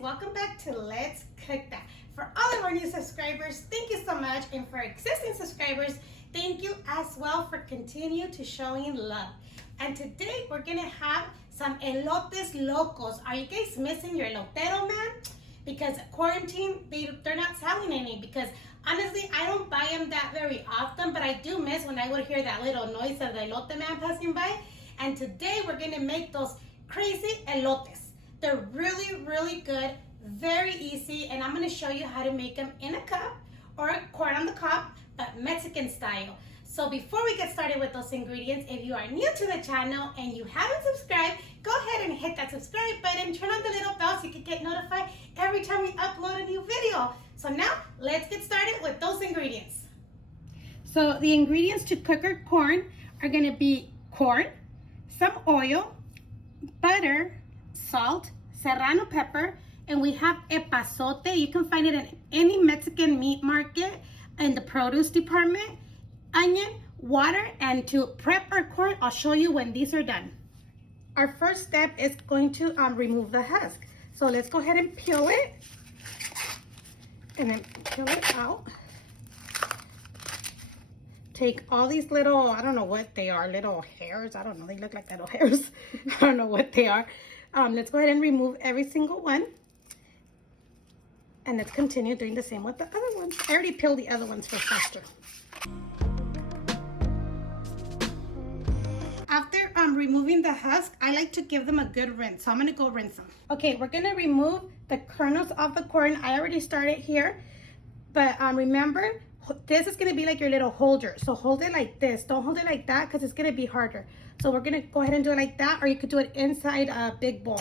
welcome back to Let's Cook That. For all of our new subscribers, thank you so much, and for existing subscribers, thank you as well for continue to showing love. And today we're gonna have some elotes locos. Are you guys missing your elotero, man? Because quarantine, they're not selling any, because honestly, I don't buy them that very often, but I do miss when I would hear that little noise of the elote man passing by. And today we're gonna make those crazy elotes. They're really, really good, very easy, and I'm gonna show you how to make them in a cup or a corn on the cob, but Mexican style. So before we get started with those ingredients, if you are new to the channel and you haven't subscribed, go ahead and hit that subscribe button, turn on the little bell so you can get notified every time we upload a new video. So now, let's get started with those ingredients. So the ingredients to cook our corn are gonna be corn, some oil, butter, salt, Serrano pepper, and we have Epazote. You can find it in any Mexican meat market in the produce department, onion, water, and to prep our corn, I'll show you when these are done. Our first step is going to remove the husk. So let's go ahead and peel it, and then peel it out. Take all these little, I don't know what they are, little hairs. I don't know, they look like little hairs. I don't know what they are. Let's go ahead and remove every single one. And let's continue doing the same with the other ones. I already peeled the other ones for faster. After removing the husk, I like to give them a good rinse. So I'm gonna go rinse them. Okay, we're gonna remove the kernels off the corn. I already started here, but remember, this is gonna be like your little holder. So hold it like this. Don't hold it like that because it's gonna be harder. So we're gonna go ahead and do it like that, or you could do it inside a big bowl.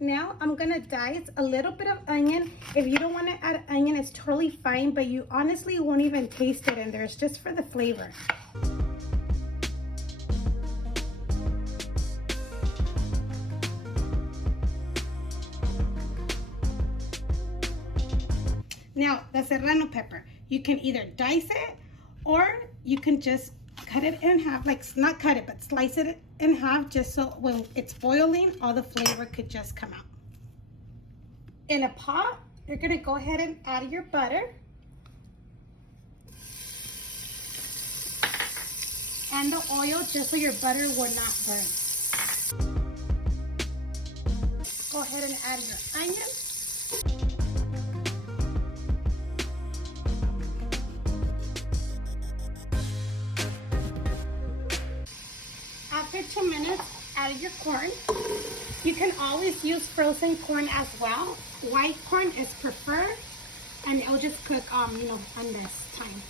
Now I'm gonna dice a little bit of onion. If you don't wanna add onion, it's totally fine, but you honestly won't even taste it in there. It's just for the flavor. Now, the Serrano pepper, you can either dice it or you can just cut it in half, like not cut it, but slice it in half, just so when it's boiling, all the flavor could just come out. In a pot, you're gonna go ahead and add your butter and the oil, just so your butter will not burn. Go ahead and add your onion. After 2 minutes, add your corn. You can always use frozen corn as well. White corn is preferred, and it'll just cook, on this time.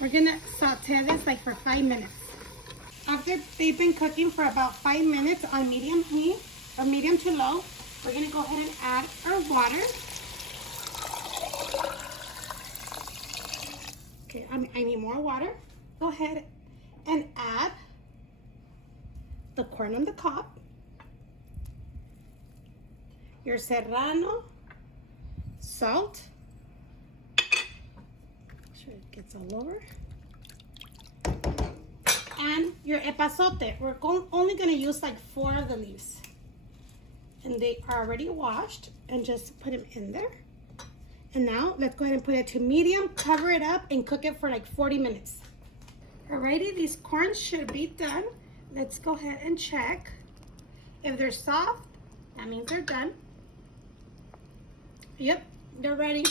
We're gonna saute this like for 5 minutes. After they've been cooking for about 5 minutes on medium heat, or medium to low, we're gonna go ahead and add our water. Okay, I need more water. Go ahead and add the corn on the cob, your Serrano, salt, make sure it gets all over, and your Epazote. We're only going to use like 4 of the leaves, and they are already washed, and just put them in there. And now let's go ahead and put it to medium, cover it up, and cook it for like 40 minutes. Alrighty, these corns should be done. Let's go ahead and check. If they're soft, that means they're done. Yep, they're ready.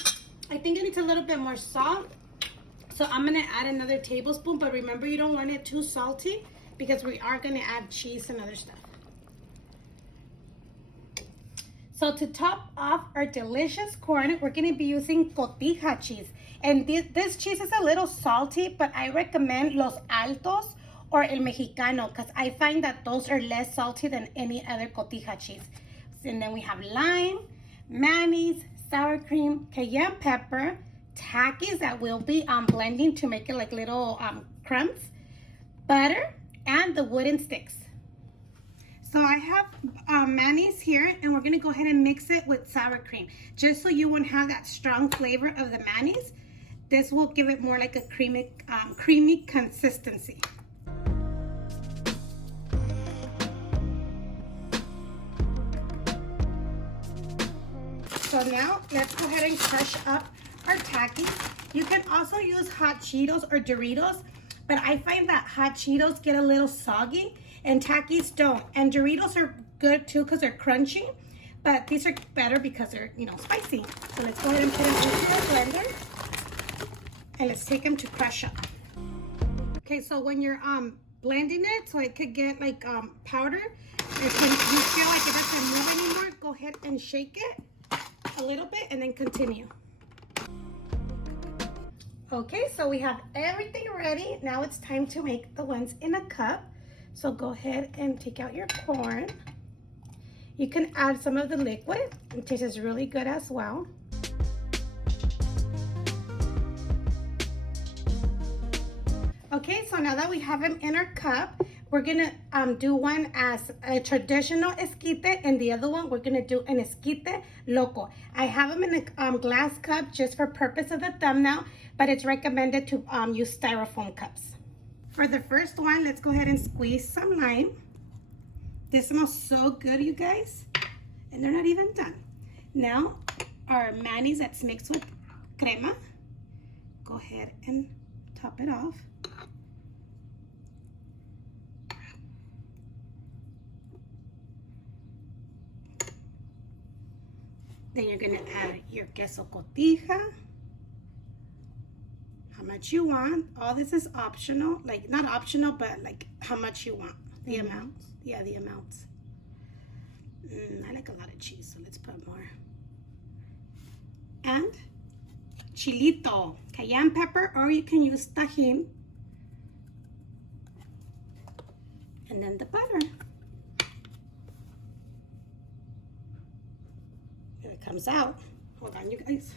I think it needs a little bit more salt, so I'm gonna add another tablespoon, but remember, you don't want it too salty because we are gonna add cheese and other stuff. So to top off our delicious corn, we're gonna be using Cotija cheese. And this cheese is a little salty, but I recommend Los Altos or El Mexicano, because I find that those are less salty than any other Cotija cheese. And then we have lime, mayonnaise, sour cream, cayenne pepper, Takis that we'll be blending to make it like little crumbs, butter, and the wooden sticks. So I have mayonnaise here, and we're gonna go ahead and mix it with sour cream, just so you won't have that strong flavor of the mayonnaise. This will give it more like a creamy consistency. So now let's go ahead and crush up our Takis. You can also use hot Cheetos or Doritos, but I find that hot Cheetos get a little soggy and Takis don't. And Doritos are good too because they're crunchy, but these are better because they're, you know, spicy. So let's go ahead and put them into our blender and let's take them to crush up. Okay, so when you're blending it, so it could get like powder, if you feel like it doesn't move anymore, go ahead and shake it a little bit and then continue. Okay, so we have everything ready. Now it's time to make the ones in a cup. So go ahead and take out your corn. You can add some of the liquid. It tastes really good as well. Okay, so now that we have them in our cup, we're gonna do one as a traditional esquite and the other one we're gonna do an esquite loco. I have them in a glass cup just for purpose of the thumbnail, but it's recommended to use styrofoam cups. For the first one, let's go ahead and squeeze some lime. This smells so good, you guys, and they're not even done. Now, our mayonnaise that's mixed with crema, go ahead and top it off. Then you're gonna add your Queso Cotija, how much you want. All this is optional, like not optional, but like how much you want, the amounts. Yeah, the amounts. I like a lot of cheese, so let's put more. And chilito, cayenne pepper, or you can use tajin. And then the butter. Here it comes out. Hold on, you guys.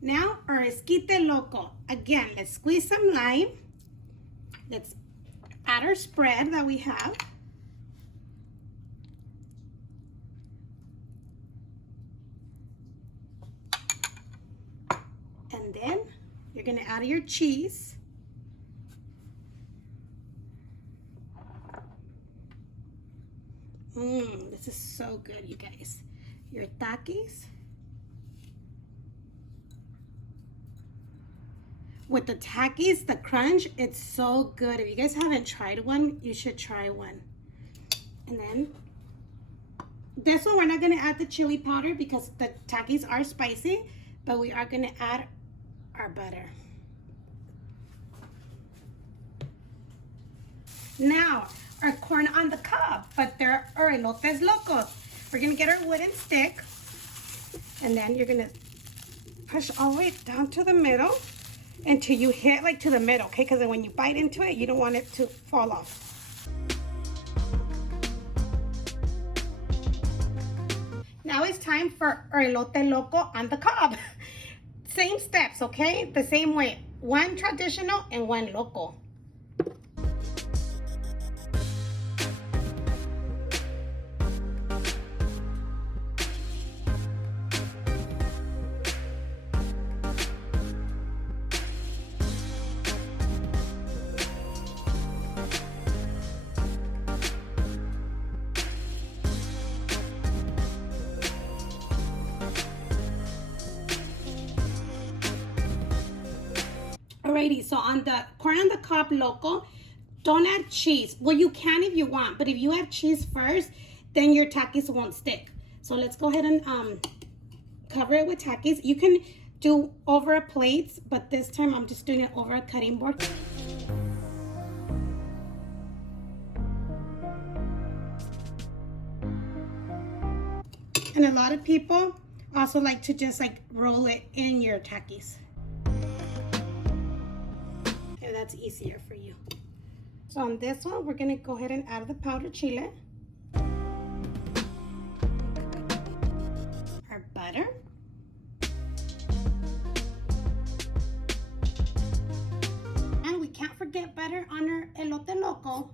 Now our esquite loco. Again, let's squeeze some lime. Let's add our spread that we have. And then you're gonna add your cheese. This is so good, you guys. Your Takis. With the Takis, the crunch, it's so good. If you guys haven't tried one, you should try one. And then this one, we're not gonna add the chili powder because the Takis are spicy, but we are gonna add our butter. Now, our corn on the cob, but they're our elotes locos. We're gonna get our wooden stick, and then you're gonna push all the way down to the middle until you hit like to the middle, okay? Because then when you bite into it, you don't want it to fall off. Now it's time for our elote loco on the cob. Same steps, okay? The same way. One traditional and one loco. Alrighty, so on the corn on the cob loco, don't add cheese. Well, you can if you want, but if you add cheese first, then your Takis won't stick. So let's go ahead and cover it with Takis. You can do over a plate, but this time I'm just doing it over a cutting board. And a lot of people also like to just like roll it in your Takis. That's easier for you. So on this one, we're gonna go ahead and add the powdered chile, our butter, and we can't forget butter on our elote loco.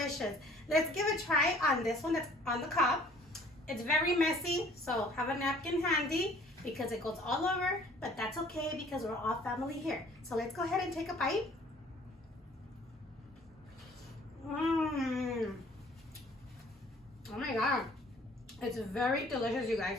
delicious. Let's give a try on this one that's on the cup. It's very messy, so have a napkin handy because it goes all over, but that's okay because we're all family here. So let's go ahead and take a bite. Mmm. Oh my God. It's very delicious, you guys.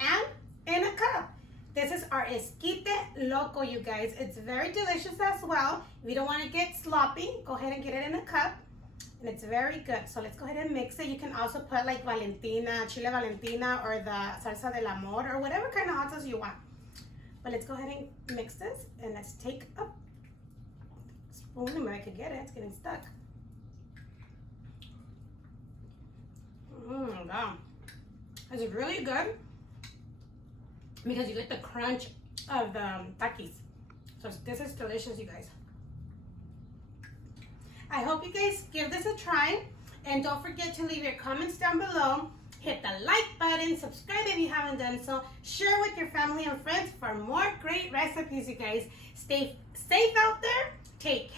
And in a cup. This is our Esquite Loco, you guys. It's very delicious as well. If you don't want to get sloppy, go ahead and get it in a cup. And it's very good. So let's go ahead and mix it. You can also put like Valentina, Chile Valentina, or the salsa del amor, or whatever kind of hot sauce you want. But let's go ahead and mix this. And let's take a spoon. If I could get it, it's getting stuck. Wow. It's really good because you get the crunch of the Takis. So this is delicious, you guys. I hope you guys give this a try, and don't forget to leave your comments down below. Hit the like button, subscribe if you haven't done so, share with your family and friends for more great recipes, you guys. Stay safe out there, take